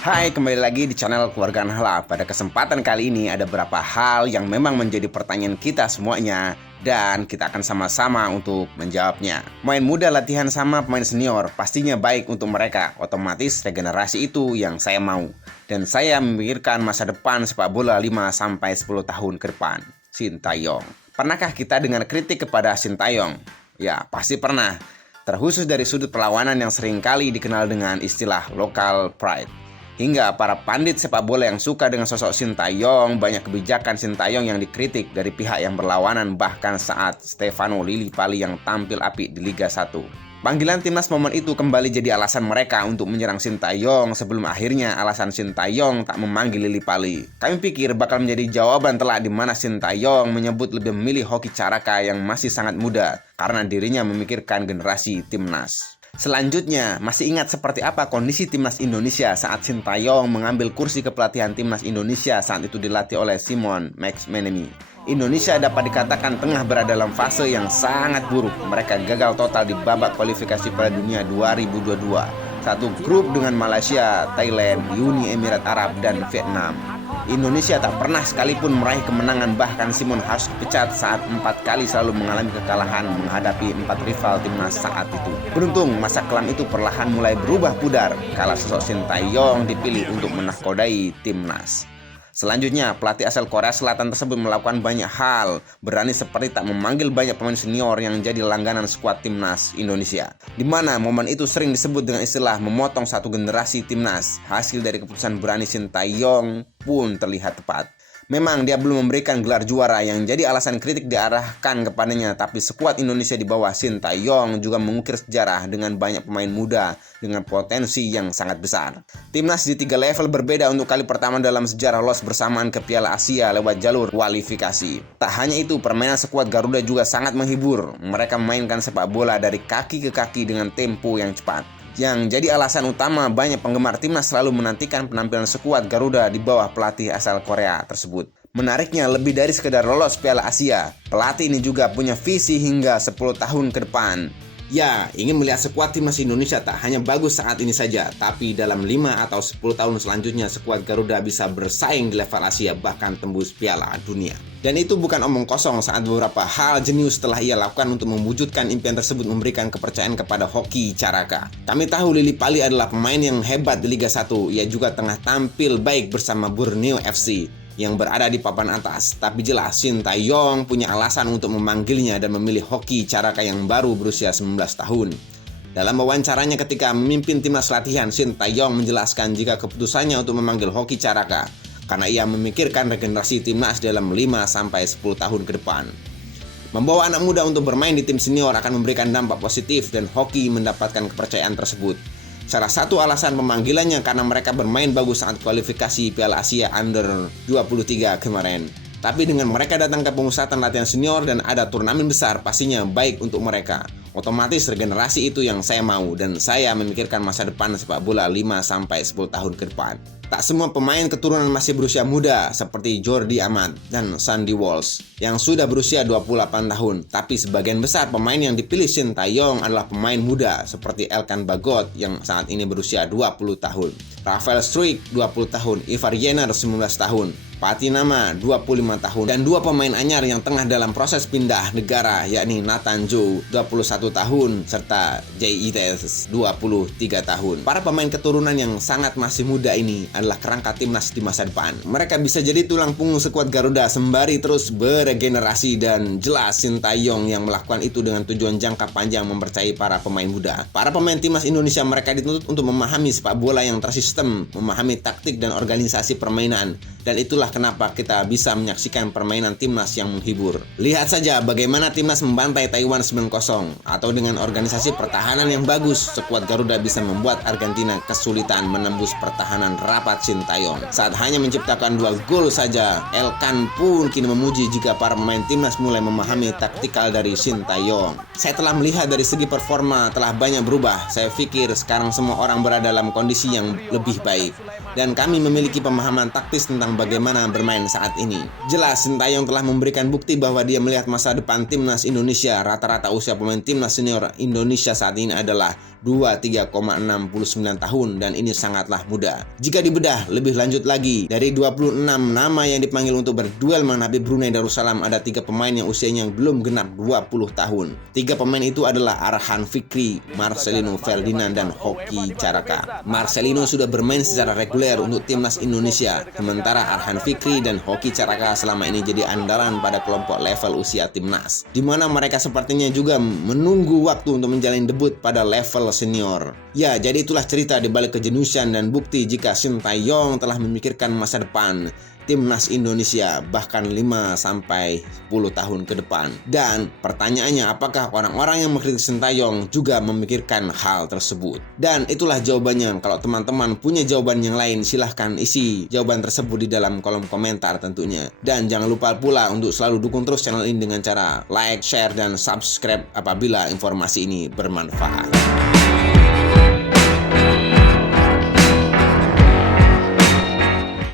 Hai, kembali lagi di channel Keluarga Nahlaf. Pada kesempatan kali ini ada beberapa hal yang memang menjadi pertanyaan kita semuanya, dan kita akan sama-sama untuk menjawabnya. Pemain muda latihan sama pemain senior pastinya baik untuk mereka. Otomatis regenerasi itu yang saya mau. Dan saya memikirkan masa depan sepak bola 5-10 tahun ke depan. Sintayong. Pernahkah kita dengar kritik kepada Sintayong? Ya, pasti pernah. Terkhusus dari sudut perlawanan yang seringkali dikenal dengan istilah local pride. Hingga para pandit sepak bola yang suka dengan sosok Sintayong, banyak kebijakan Sintayong yang dikritik dari pihak yang berlawanan, bahkan saat Stefano Lillipali yang tampil apik di Liga 1. Panggilan timnas momen itu kembali jadi alasan mereka untuk menyerang Sintayong sebelum akhirnya alasan Sintayong tak memanggil Lillipali. Kami pikir bakal menjadi jawaban telak di mana Sintayong menyebut lebih memilih Hoki Caraka yang masih sangat muda karena dirinya memikirkan generasi timnas. Selanjutnya, masih ingat seperti apa kondisi timnas Indonesia saat Sintayong mengambil kursi kepelatihan timnas Indonesia saat itu dilatih oleh Simon McManamy. Indonesia dapat dikatakan tengah berada dalam fase yang sangat buruk. Mereka gagal total di babak kualifikasi Piala Dunia 2022. Satu grup dengan Malaysia, Thailand, Uni Emirat Arab, dan Vietnam. Indonesia tak pernah sekalipun meraih kemenangan, bahkan Simon harus dipecat saat 4 kali selalu mengalami kekalahan menghadapi 4 rival timnas saat itu. Beruntung masa kelam itu perlahan mulai berubah pudar kala sosok Sintayong dipilih untuk menahkodai timnas. Selanjutnya, pelatih asal Korea Selatan tersebut melakukan banyak hal, berani seperti tak memanggil banyak pemain senior yang jadi langganan skuad timnas Indonesia. Di mana momen itu sering disebut dengan istilah memotong satu generasi timnas. Hasil dari keputusan berani Sintayong pun terlihat tepat. Memang dia belum memberikan gelar juara yang jadi alasan kritik diarahkan kepadanya, tapi skuad Indonesia di bawah Sintayong juga mengukir sejarah dengan banyak pemain muda dengan potensi yang sangat besar. Timnas di 3 level berbeda untuk kali pertama dalam sejarah lolos bersamaan ke Piala Asia lewat jalur kualifikasi. Tak hanya itu, permainan skuad Garuda juga sangat menghibur. Mereka memainkan sepak bola dari kaki ke kaki dengan tempo yang cepat. Yang jadi alasan utama banyak penggemar timnas selalu menantikan penampilan skuad Garuda di bawah pelatih asal Korea tersebut. Menariknya, lebih dari sekedar lolos Piala Asia, pelatih ini juga punya visi hingga 10 tahun ke depan. Ya, ingin melihat skuad timnas Indonesia tak hanya bagus saat ini saja, tapi dalam 5 atau 10 tahun selanjutnya skuad Garuda bisa bersaing di level Asia bahkan tembus Piala Dunia. Dan itu bukan omong kosong saat beberapa hal jenius telah ia lakukan untuk mewujudkan impian tersebut, memberikan kepercayaan kepada Hoki Caraka. Kami tahu Lillipali adalah pemain yang hebat di Liga 1. Ia juga tengah tampil baik bersama Borneo FC yang berada di papan atas. Tapi jelas Sintayong punya alasan untuk memanggilnya dan memilih Hoki Caraka yang baru berusia 19 tahun. Dalam wawancaranya ketika memimpin timnas latihan, Sintayong menjelaskan jika keputusannya untuk memanggil Hoki Caraka karena ia memikirkan regenerasi timnas dalam 5-10 tahun ke depan. Membawa anak muda untuk bermain di tim senior akan memberikan dampak positif dan Hoki mendapatkan kepercayaan tersebut. Salah satu alasan pemanggilannya karena mereka bermain bagus saat kualifikasi Piala Asia Under 23 kemarin. Tapi dengan mereka datang ke pemusatan latihan senior dan ada turnamen besar, pastinya baik untuk mereka. Otomatis regenerasi itu yang saya mau, dan saya memikirkan masa depan sepak bola 5-10 tahun ke depan. Tak semua pemain keturunan masih berusia muda seperti Jordi Amat dan Sandy Walsh yang sudah berusia 28 tahun. Tapi sebagian besar pemain yang dipilih Sintayong adalah pemain muda seperti Elkan Bagot yang saat ini berusia 20 tahun. Rafael Struijk 20 tahun, Ivar Jenner 19 tahun, Patinama 25 tahun, dan 2 pemain anyar yang tengah dalam proses pindah negara yakni Nathan Joe 21 tahun serta J.I.T.S 23 tahun. Para pemain keturunan yang sangat masih muda ini adalah kerangka timnas di masa depan. Mereka bisa jadi tulang punggung skuad Garuda sembari terus beregenerasi, dan jelas Sintayong yang melakukan itu dengan tujuan jangka panjang mempercayai para pemain muda. Para pemain timnas Indonesia mereka dituntut untuk memahami sepak bola yang tersistem, memahami taktik dan organisasi permainan, dan itulah kenapa kita bisa menyaksikan permainan timnas yang menghibur. Lihat saja bagaimana timnas membantai Taiwan 9-0, atau dengan organisasi pertahanan yang bagus, skuad Garuda bisa membuat Argentina kesulitan menembus pertahanan rapat Sintayong. Saat hanya menciptakan 2 gol saja, Elkan pun kini memuji jika para pemain timnas mulai memahami taktikal dari Sintayong. Saya telah melihat dari segi performa telah banyak berubah. Saya pikir sekarang semua orang berada dalam kondisi yang lebih baik. dan kami memiliki pemahaman taktis tentang bagaimana bermain saat ini. Jelas Sintayong telah memberikan bukti bahwa dia melihat masa depan timnas Indonesia. Rata-rata usia pemain timnas senior Indonesia saat ini adalah 23,69 tahun dan ini sangatlah muda. Jika dibedah lebih lanjut lagi, dari 26 nama yang dipanggil untuk berduel menghadapi Brunei Darussalam, ada 3 pemain yang usianya belum genap 20 tahun. 3 pemain itu adalah Arhan Fikri, Marcelino Ferdinand, dan Hoki Caraka. Marcelino sudah bermain secara reguler untuk timnas Indonesia, sementara Arhan Fikri dan Hoki Caraka selama ini jadi andalan pada kelompok level usia timnas, di mana mereka sepertinya juga menunggu waktu untuk menjalani debut pada level senior. Ya, jadi itulah cerita di balik kejeniusan dan bukti jika Sintayong telah memikirkan masa depan timnas Indonesia bahkan 5-10 tahun ke depan. Dan pertanyaannya, apakah orang-orang yang mengkritik Sintayong juga memikirkan hal tersebut? Dan itulah jawabannya. Kalau teman-teman punya jawaban yang lain, silahkan isi jawaban tersebut di dalam kolom komentar tentunya. Dan jangan lupa pula untuk selalu dukung terus channel ini dengan cara like, share, dan subscribe apabila informasi ini bermanfaat.